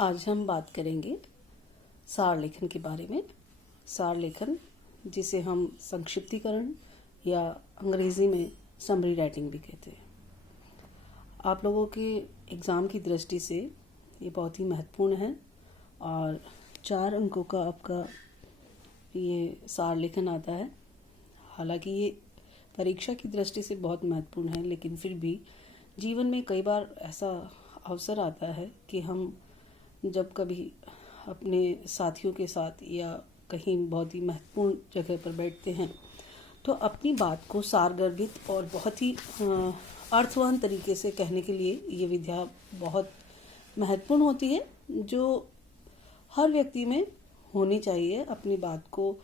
आज हम बात करेंगे सार लेखन के बारे में। सार लेखन, जिसे हम संक्षिप्तीकरण या अंग्रेजी में समरी राइटिंग भी कहते हैं, आप लोगों के एग्ज़ाम की दृष्टि से ये बहुत ही महत्वपूर्ण है और 4 अंकों का आपका ये सार लेखन आता है। हालांकि ये परीक्षा की दृष्टि से बहुत महत्वपूर्ण है, लेकिन फिर भी जीवन में कई बार ऐसा अवसर आता है कि हम जब कभी अपने साथियों के साथ या कहीं बहुत ही महत्वपूर्ण जगह पर बैठते हैं तो अपनी बात को सारगर्भित और बहुत ही अर्थवान तरीके से कहने के लिए ये विद्या बहुत महत्वपूर्ण होती है, जो हर व्यक्ति में होनी चाहिए। अपनी बात को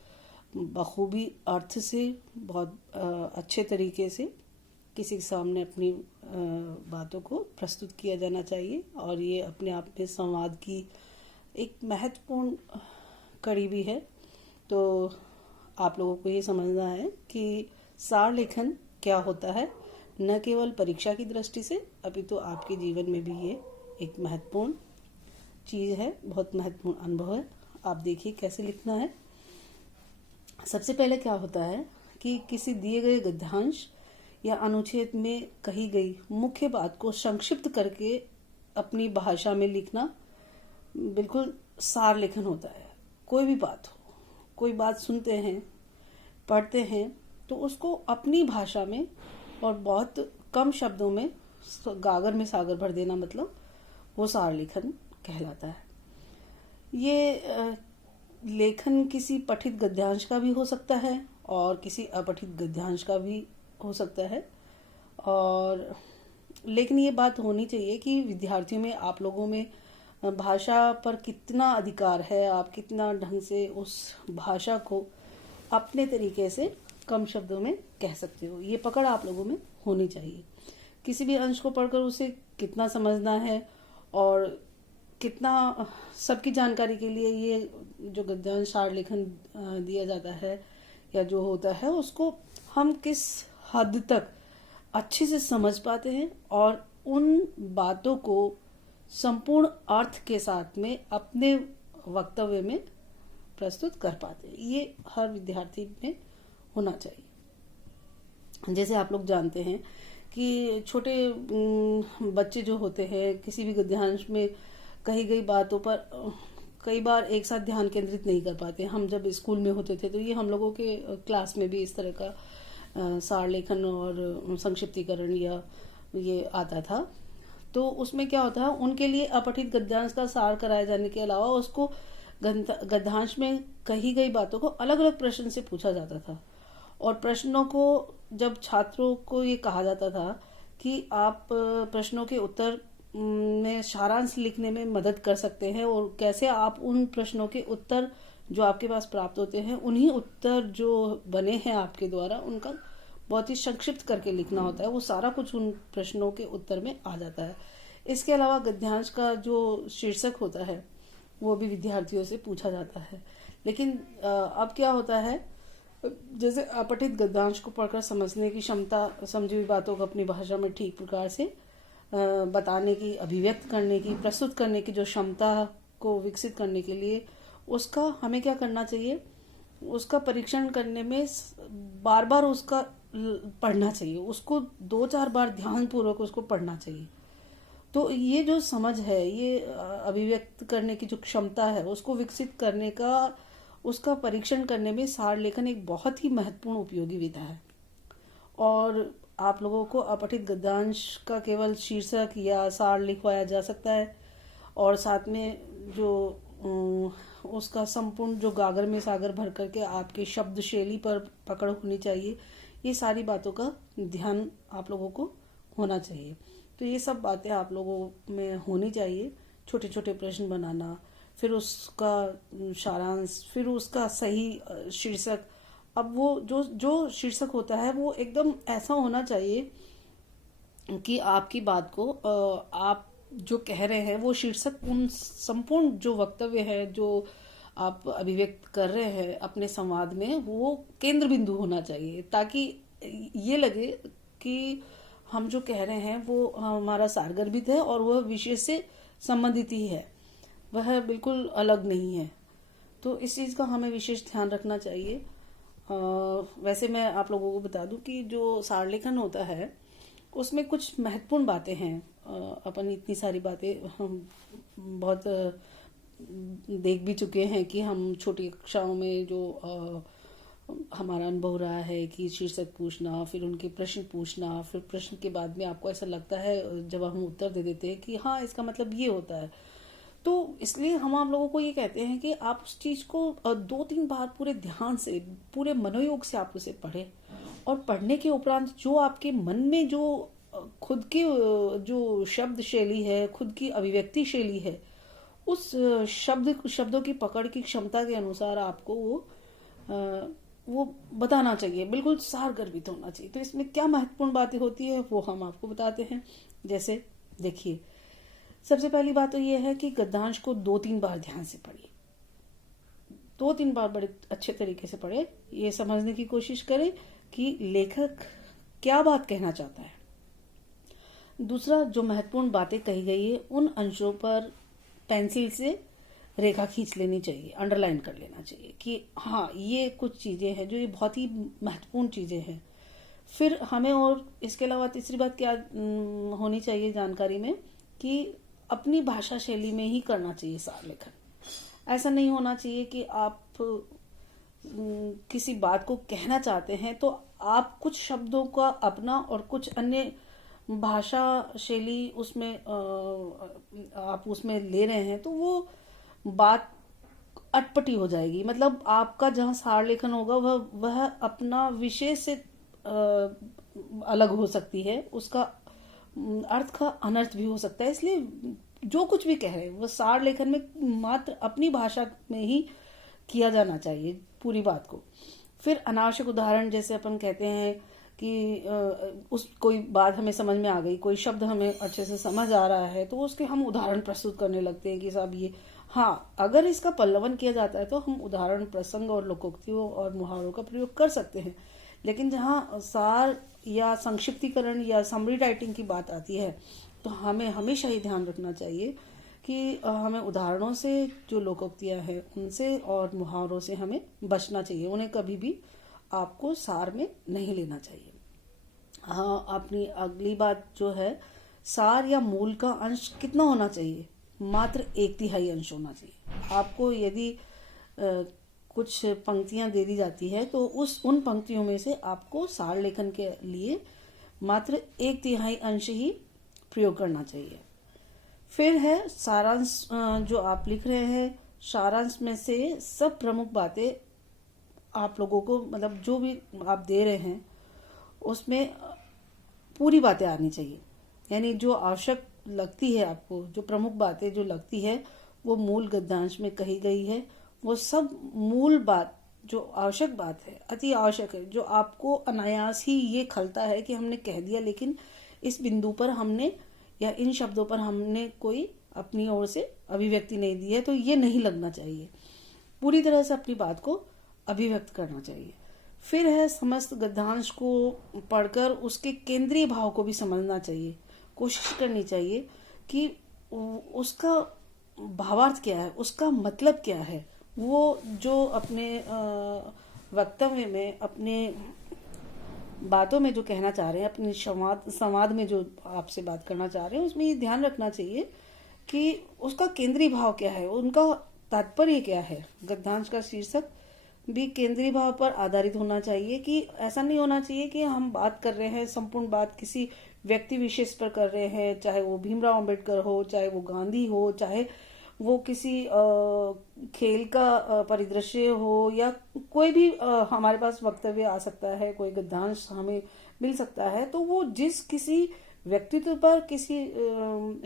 बखूबी अर्थ से बहुत अच्छे तरीके से किसी के सामने अपनी बातों को प्रस्तुत किया जाना चाहिए और ये अपने आप में संवाद की एक महत्वपूर्ण कड़ी भी है। तो आप लोगों को ये समझना है कि सार लेखन क्या होता है, न केवल परीक्षा की दृष्टि से, अभी तो आपके जीवन में भी ये एक महत्वपूर्ण चीज़ है, बहुत महत्वपूर्ण अनुभव है। आप देखिए कैसे लिखना है। सबसे पहले क्या होता है कि किसी दिए गए गद्यांश या अनुच्छेद में कही गई मुख्य बात को संक्षिप्त करके अपनी भाषा में लिखना बिल्कुल सार लेखन होता है। कोई भी बात हो, कोई बात सुनते हैं, पढ़ते हैं, तो उसको अपनी भाषा में और बहुत कम शब्दों में गागर में सागर भर देना, मतलब वो सार लेखन कहलाता है। ये लेखन किसी पठित गद्यांश का भी हो सकता है और किसी अपठित गद्यांश का भी हो सकता है। और लेकिन ये बात होनी चाहिए कि विद्यार्थियों में, आप लोगों में भाषा पर कितना अधिकार है, आप कितना ढंग से उस भाषा को अपने तरीके से कम शब्दों में कह सकते हो, ये पकड़ आप लोगों में होनी चाहिए। किसी भी अंश को पढ़कर उसे कितना समझना है और कितना, सबकी जानकारी के लिए ये जो गद्यांश सार लेखन दिया जाता है या जो होता है, उसको हम किस हद तक अच्छे से समझ पाते हैं और उन बातों को संपूर्ण अर्थ के साथ में अपने वक्तव्य में प्रस्तुत कर पाते हैं, ये हर विद्यार्थी में होना चाहिए। जैसे आप लोग जानते हैं कि छोटे बच्चे जो होते हैं, किसी भी गद्यांश में कही गई बातों पर कई बार एक साथ ध्यान केंद्रित नहीं कर पाते। हम जब स्कूल में होते थे तो ये हम लोगों के क्लास में भी इस तरह का सार लेखन और संक्षिप्तीकरण या ये आता था। तो उसमें क्या होता है, उनके लिए अपठित गद्यांश का सार कराए जाने के अलावा उसको गद्यांश में कही गई बातों को अलग अलग प्रश्न से पूछा जाता था। और प्रश्नों को जब छात्रों को ये कहा जाता था कि आप प्रश्नों के उत्तर में सारांश लिखने में मदद कर सकते हैं और कैसे आप उन प्रश्नों के उत्तर जो आपके पास प्राप्त होते हैं, उन्हीं उत्तर जो बने हैं आपके द्वारा, उनका बहुत ही संक्षिप्त करके लिखना होता है। वो सारा कुछ उन प्रश्नों के उत्तर में आ जाता है। इसके अलावा गद्यांश का जो शीर्षक होता है वो भी विद्यार्थियों से पूछा जाता है। लेकिन अब क्या होता है, जैसे अपठित गद्यांश को पढ़कर समझने की क्षमता, समझी हुई बातों को अपनी भाषा में ठीक प्रकार से बताने की, अभिव्यक्त करने की, प्रस्तुत करने की जो क्षमता को विकसित करने के लिए उसका हमें क्या करना चाहिए, उसका परीक्षण करने में बार बार उसका पढ़ना चाहिए, उसको 2-4 बार ध्यानपूर्वक उसको पढ़ना चाहिए। तो ये जो समझ है, ये अभिव्यक्त करने की जो क्षमता है, उसको विकसित करने का, उसका परीक्षण करने में सार लेखन एक बहुत ही महत्वपूर्ण उपयोगी विधा है। और आप लोगों को अपठित गद्यांश का केवल शीर्षक या सार लिखवाया जा सकता है और साथ में जो उसका संपूर्ण जो गागर में सागर भर करके आपके शब्द शैली पर पकड़ होनी चाहिए, ये सारी बातों का ध्यान आप लोगों को होना चाहिए। तो ये सब बातें आप लोगों में होनी चाहिए। छोटे छोटे प्रश्न बनाना, फिर उसका सारांश, फिर उसका सही शीर्षक। अब वो जो शीर्षक होता है वो एकदम ऐसा होना चाहिए कि आपकी बात को आप जो कह रहे हैं वो शीर्षक उन संपूर्ण जो वक्तव्य है, जो आप अभिव्यक्त कर रहे हैं अपने संवाद में, वो केंद्र बिंदु होना चाहिए, ताकि ये लगे कि हम जो कह रहे हैं वो हमारा सारगर्भित है और वह विषय से संबंधित ही है। वह बिल्कुल अलग नहीं है। तो इस चीज़ का हमें विशेष ध्यान रखना चाहिए। वैसे मैं आप लोगों को बता दूं कि जो सार लेखन होता है उसमें कुछ महत्वपूर्ण बातें हैं। अपन इतनी सारी बातें हम बहुत देख भी चुके हैं कि हम छोटी कक्षाओं में जो हमारा अनुभव रहा है कि शीर्षक पूछना, फिर उनके प्रश्न पूछना, फिर प्रश्न के बाद में आपको ऐसा लगता है जब हम उत्तर दे देते हैं कि हाँ इसका मतलब ये होता है। तो इसलिए हम आप लोगों को ये कहते हैं कि आप उस चीज को 2-3 बार पूरे ध्यान से, पूरे मनोयोग से आप उसे पढ़ें, और पढ़ने के उपरांत जो आपके मन में जो खुद की जो शब्द शैली है, खुद की अभिव्यक्ति शैली है, उस शब्दों की पकड़ की क्षमता के अनुसार आपको वो बताना चाहिए, बिल्कुल सार गर्भित होना चाहिए। तो इसमें क्या महत्वपूर्ण बातें होती है वो हम आपको बताते हैं। जैसे देखिए, सबसे पहली बात तो ये है कि गद्यांश को 2-3 बार ध्यान से पढ़िए, 2-3 बार बड़े अच्छे तरीके से पढ़े, ये समझने की कोशिश करें कि लेखक क्या बात कहना चाहता है। दूसरा, जो महत्वपूर्ण बातें कही गई है उन अंशों पर पेंसिल से रेखा खींच लेनी चाहिए, अंडरलाइन कर लेना चाहिए कि हाँ ये कुछ चीजें हैं जो ये बहुत ही महत्वपूर्ण चीजें हैं। फिर हमें और इसके अलावा तीसरी बात क्या होनी चाहिए जानकारी में कि अपनी भाषा शैली में ही करना चाहिए सार लेखन। ऐसा नहीं होना चाहिए कि आप किसी बात को कहना चाहते हैं तो आप कुछ शब्दों का अपना और कुछ अन्य भाषा शैली उसमें आप उसमें ले रहे हैं, तो वो बात अटपटी हो जाएगी। मतलब आपका जहाँ सार लेखन होगा वह अपना विषय से अलग हो सकती है, उसका अर्थ का अनर्थ भी हो सकता है। इसलिए जो कुछ भी कह रहे हैं वो सार लेखन में मात्र अपनी भाषा में ही किया जाना चाहिए पूरी बात को। फिर अनावश्यक उदाहरण, जैसे अपन कहते हैं कि उस कोई बात हमें समझ में आ गई, कोई शब्द हमें अच्छे से समझ आ रहा है, तो उसके हम उदाहरण प्रस्तुत करने लगते हैं कि साहब ये, हाँ अगर इसका पल्लवन किया जाता है तो हम उदाहरण, प्रसंग और लोकोक्तियों और मुहावरों का प्रयोग कर सकते हैं। लेकिन जहाँ सार या संक्षिप्तीकरण या समरी राइटिंग की बात आती है तो हमें हमेशा ही ध्यान रखना चाहिए कि हमें उदाहरणों से, जो लोकोक्तियां हैं उनसे और मुहावरों से हमें बचना चाहिए, उन्हें कभी भी आपको सार में नहीं लेना चाहिए। हाँ, अपनी अगली बात जो है, सार या मूल का अंश कितना होना चाहिए? मात्र 1/3 अंश होना चाहिए। आपको यदि कुछ पंक्तियां दे दी जाती है तो उन पंक्तियों में से आपको सार लेखन के लिए मात्र 1/3 अंश ही प्रयोग करना चाहिए। फिर है सारांश। जो आप लिख रहे हैं, सारांश में से सब प्रमुख बातें आप लोगों को, मतलब जो भी आप दे रहे हैं उसमें पूरी बातें आनी चाहिए। यानी जो आवश्यक लगती है आपको, जो प्रमुख बातें जो लगती है वो मूल गद्यांश में कही गई है, वो सब मूल बात जो आवश्यक बात है, अति आवश्यक है, जो आपको अनायास ही ये खलता है कि हमने कह दिया लेकिन इस बिंदु पर हमने या इन शब्दों पर हमने कोई अपनी ओर से अभिव्यक्ति नहीं दी है, तो ये नहीं लगना चाहिए। पूरी तरह से अपनी बात को अभिव्यक्त करना चाहिए। फिर है समस्त गद्यांश को पढ़कर उसके केंद्रीय भाव को भी समझना चाहिए। कोशिश करनी चाहिए कि उसका भावार्थ क्या है, उसका मतलब क्या है, वो जो अपने वक्तव्य में, अपने बातों में जो कहना चाह रहे हैं, अपने संवाद में जो आपसे बात करना चाह रहे हैं, उसमें ये ध्यान रखना चाहिए कि उसका केंद्रीय भाव क्या है, उनका तात्पर्य क्या है। गद्यांश का शीर्षक भी केंद्रीय भाव पर आधारित होना चाहिए, कि ऐसा नहीं होना चाहिए कि हम बात कर रहे हैं, संपूर्ण बात किसी व्यक्ति विशेष पर कर रहे हैं, चाहे वो भीमराव अंबेडकर हो, चाहे वो गांधी हो, चाहे वो किसी खेल का परिदृश्य हो, या कोई भी हमारे पास वक्तव्य आ सकता है, कोई गद्यांश हमें मिल सकता है, तो वो जिस किसी व्यक्तित्व पर, किसी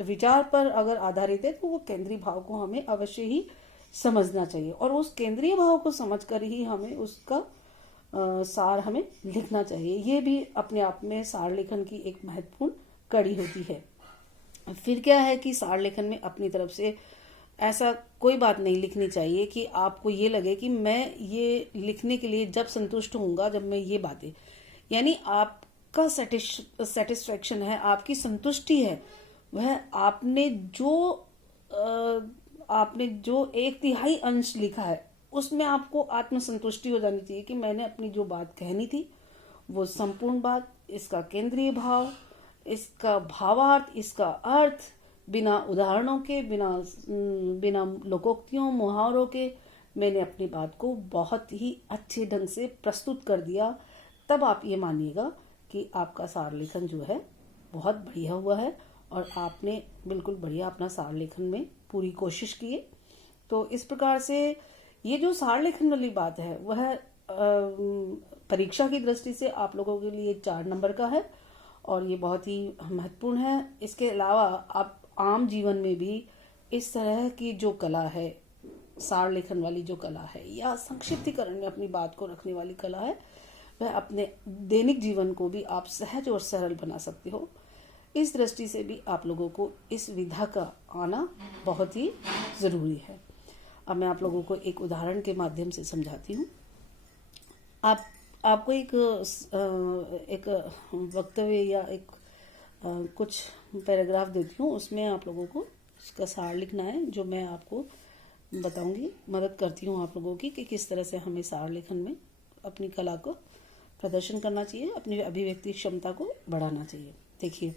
विचार पर अगर आधारित है तो वो केंद्रीय भाव को हमें अवश्य ही समझना चाहिए, और उस केंद्रीय भाव को समझकर ही हमें उसका सार हमें लिखना चाहिए। ये भी अपने आप में सार लेखन की एक महत्वपूर्ण कड़ी होती है। फिर क्या है कि सार लेखन में अपनी तरफ से ऐसा कोई बात नहीं लिखनी चाहिए कि आपको ये लगे कि मैं ये लिखने के लिए जब संतुष्ट होऊंगा जब मैं ये बातें, यानी आपका सेटिस्फेक्शन है, आपकी संतुष्टि है, वह आपने जो आपने जो 1/3 अंश लिखा है उसमें आपको आत्मसंतुष्टि हो जानी चाहिए कि मैंने अपनी जो बात कहनी थी वो संपूर्ण बात, इसका केंद्रीय भाव, इसका भावार्थ, इसका अर्थ, बिना उदाहरणों के, बिना लोकोक्तियों मुहावरों के मैंने अपनी बात को बहुत ही अच्छे ढंग से प्रस्तुत कर दिया। तब आप ये मानिएगा कि आपका सार लेखन जो है बहुत बढ़िया हुआ है और आपने बिल्कुल बढ़िया अपना सार लेखन में पूरी कोशिश की है। तो इस प्रकार से ये जो सार लेखन वाली बात है वह परीक्षा की दृष्टि से आप लोगों के लिए 4 नंबर का है और ये बहुत ही महत्वपूर्ण है। इसके अलावा आप आम जीवन में भी इस तरह की जो कला है, सार लेखन वाली जो कला है या संक्षिप्तीकरण में अपनी बात को रखने वाली कला है, वह अपने दैनिक जीवन को भी आप सहज और सरल बना सकते हो। इस दृष्टि से भी आप लोगों को इस विधा का आना बहुत ही जरूरी है। अब मैं आप लोगों को एक उदाहरण के माध्यम से समझाती हूँ। आपको एक वक्तव्य या कुछ पैराग्राफ देती हूँ, उसमें आप लोगों को उसका सार लिखना है, जो मैं आपको बताऊंगी। मदद करती हूँ आप लोगों की कि किस तरह से हमें सार लेखन में अपनी कला को प्रदर्शन करना चाहिए, अपनी अभिव्यक्ति क्षमता को बढ़ाना चाहिए। देखिए,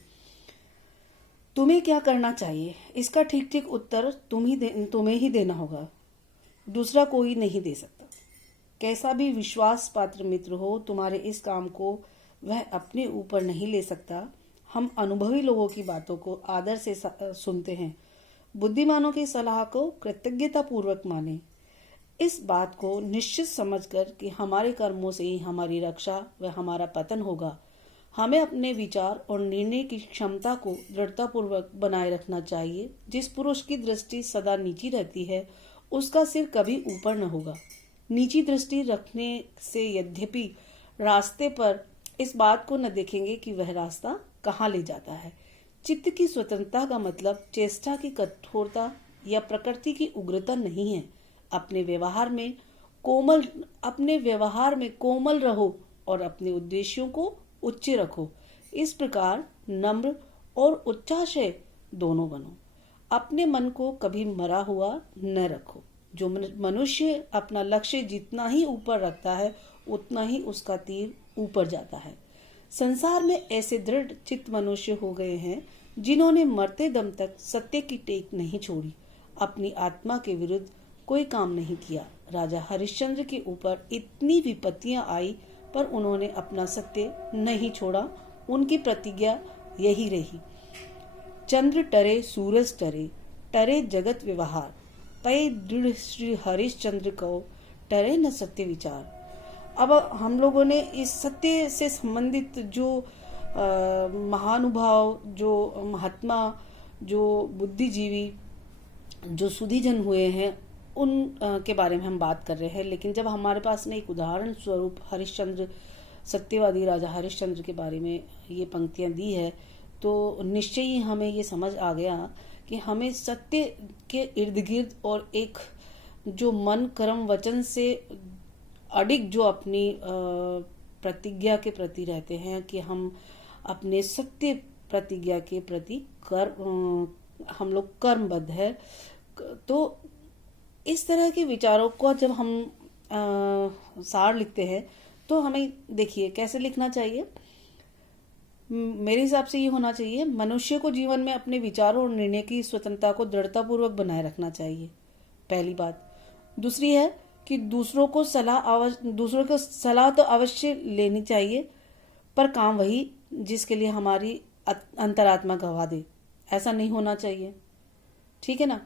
तुम्हें क्या करना चाहिए, इसका ठीक ठीक उत्तर तुम्हें ही देना होगा, दूसरा कोई नहीं दे सकता। कैसा भी विश्वास पात्र मित्र हो, तुम्हारे इस काम को वह अपने ऊपर नहीं ले सकता। हम अनुभवी लोगों की बातों को आदर से सुनते हैं, बुद्धिमानों की सलाह को कृतज्ञता पूर्वक माने। इस बात को निश्चित समझकर कि हमारे कर्मों से ही हमारी रक्षा व हमारा पतन होगा, हमें अपने विचार और निर्णय की क्षमता को दृढ़तापूर्वक बनाए रखना चाहिए। जिस पुरुष की दृष्टि सदा नीची रहती है, उसका सिर कभी ऊपर न होगा। नीची दृष्टि रखने से यद्यपि रास्ते पर इस बात को न देखेंगे कि वह रास्ता कहाँ ले जाता है। चित्त की स्वतंत्रता का मतलब चेष्टा की कठोरता या प्रकृति की उग्रता नहीं है। अपने व्यवहार में कोमल रहो और अपने उद्देश्यों को उच्च रखो। इस प्रकार नम्र और उच्चाशय दोनों बनो। अपने मन को कभी मरा हुआ न रखो। जो मनुष्य अपना लक्ष्य जितना ही ऊपर रखता है, उतना ही उसका तीर ऊपर जाता है। संसार में ऐसे दृढ़ चित्त मनुष्य हो गए हैं जिन्होंने मरते दम तक सत्य की टेक नहीं छोड़ी, अपनी आत्मा के विरुद्ध कोई काम नहीं किया। राजा हरिश्चंद्र के ऊपर इतनी विपत्तियां आई पर उन्होंने अपना सत्य नहीं छोड़ा। उनकी प्रतिज्ञा यही रही, चंद्र टरे सूरज टरे, टरे जगत व्यवहार, तय दृढ़ श्री हरिश्चंद्र को टरे न सत्य विचार। अब हम लोगों ने इस सत्य से संबंधित जो महानुभाव, जो महात्मा, जो बुद्धिजीवी, जो सुधीजन हुए हैं, उन के बारे में हम बात कर रहे हैं। लेकिन जब हमारे पास में एक उदाहरण स्वरूप हरिश्चंद्र, सत्यवादी राजा हरिश्चंद्र के बारे में ये पंक्तियां दी है, तो निश्चय ही हमें ये समझ आ गया कि हमें सत्य के इर्द गिर्द और एक जो मन कर्म वचन से अडिग जो अपनी प्रतिज्ञा के प्रति रहते हैं कि हम अपने सत्य प्रतिज्ञा के प्रति हम लोग कर्मबद्ध है। तो इस तरह के विचारों को जब हम सार लिखते हैं तो हमें देखिए कैसे लिखना चाहिए। मेरे हिसाब से ये होना चाहिए, मनुष्य को जीवन में अपने विचारों और निर्णय की स्वतंत्रता को दृढ़तापूर्वक बनाए रखना चाहिए, पहली बात। दूसरी है कि दूसरों को सलाह तो अवश्य लेनी चाहिए, पर काम वही जिसके लिए हमारी अंतरात्मा गवा दे, ऐसा नहीं होना चाहिए, ठीक है ना।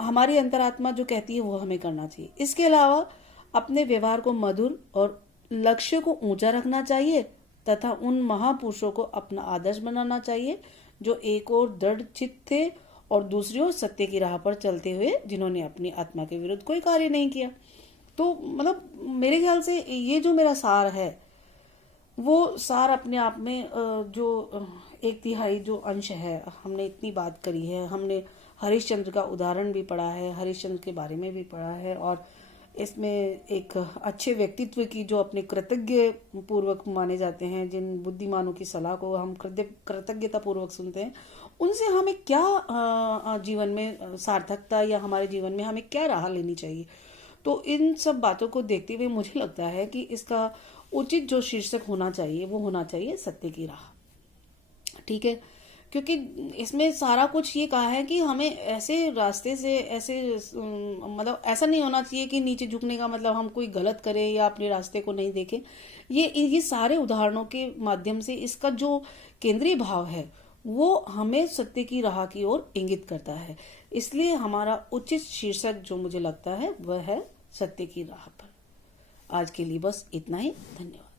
हमारी अंतरात्मा जो कहती है वो हमें करना चाहिए। इसके अलावा अपने व्यवहार को मधुर और लक्ष्य को ऊंचा रखना चाहिए तथा उन महापुरुषों को अपना आदर्श बनाना चाहिए जो एक और दृढ़ चित्त थे और दूसरी ओर सत्य की राह पर चलते हुए जिन्होंने अपनी आत्मा के विरुद्ध कोई कार्य नहीं किया। तो मतलब मेरे ख्याल से ये जो मेरा सार है वो सार अपने आप में जो 1/3 जो अंश है, हमने इतनी बात करी है, हमने हरिश्चंद्र का उदाहरण भी पढ़ा है, हरिश्चंद्र के बारे में भी पढ़ा है और इसमें एक अच्छे व्यक्तित्व की जो अपने कृतज्ञ पूर्वक माने जाते हैं, जिन बुद्धिमानों की सलाह को हम कृतज्ञता पूर्वक सुनते हैं, उनसे हमें क्या जीवन में सार्थकता या हमारे जीवन में हमें क्या राह लेनी चाहिए। तो इन सब बातों को देखते हुए मुझे लगता है कि इसका उचित जो शीर्षक होना चाहिए वो होना चाहिए सत्य की राह। ठीक है, क्योंकि इसमें सारा कुछ ये कहा है कि हमें ऐसे रास्ते से ऐसे मतलब ऐसा नहीं होना चाहिए कि नीचे झुकने का मतलब हम कोई गलत करें या अपने रास्ते को नहीं देखें। ये सारे उदाहरणों के माध्यम से इसका जो केंद्रीय भाव है वो हमें सत्य की राह की ओर इंगित करता है। इसलिए हमारा उचित शीर्षक जो मुझे लगता है वह है सत्य की राह पर। आज के लिए बस इतना ही। धन्यवाद।